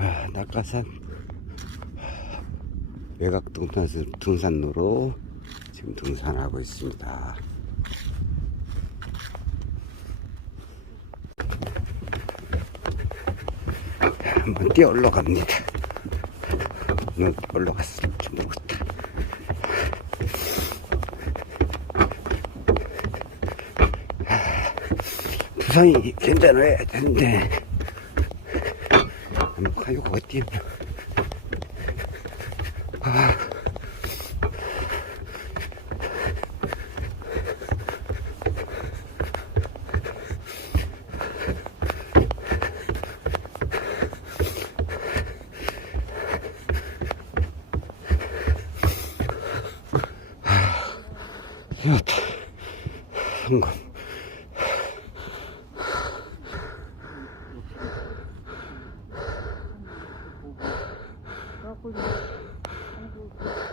아, 낙가산 외곽 등산, 등산로로 지금 등산하고 있습니다. 한번 뛰어 올라갑니다. 올라갔을지 모르겠다. 부상이 괜찮아야 되는데 가지고 어디 아. 이렇다 성공 করবো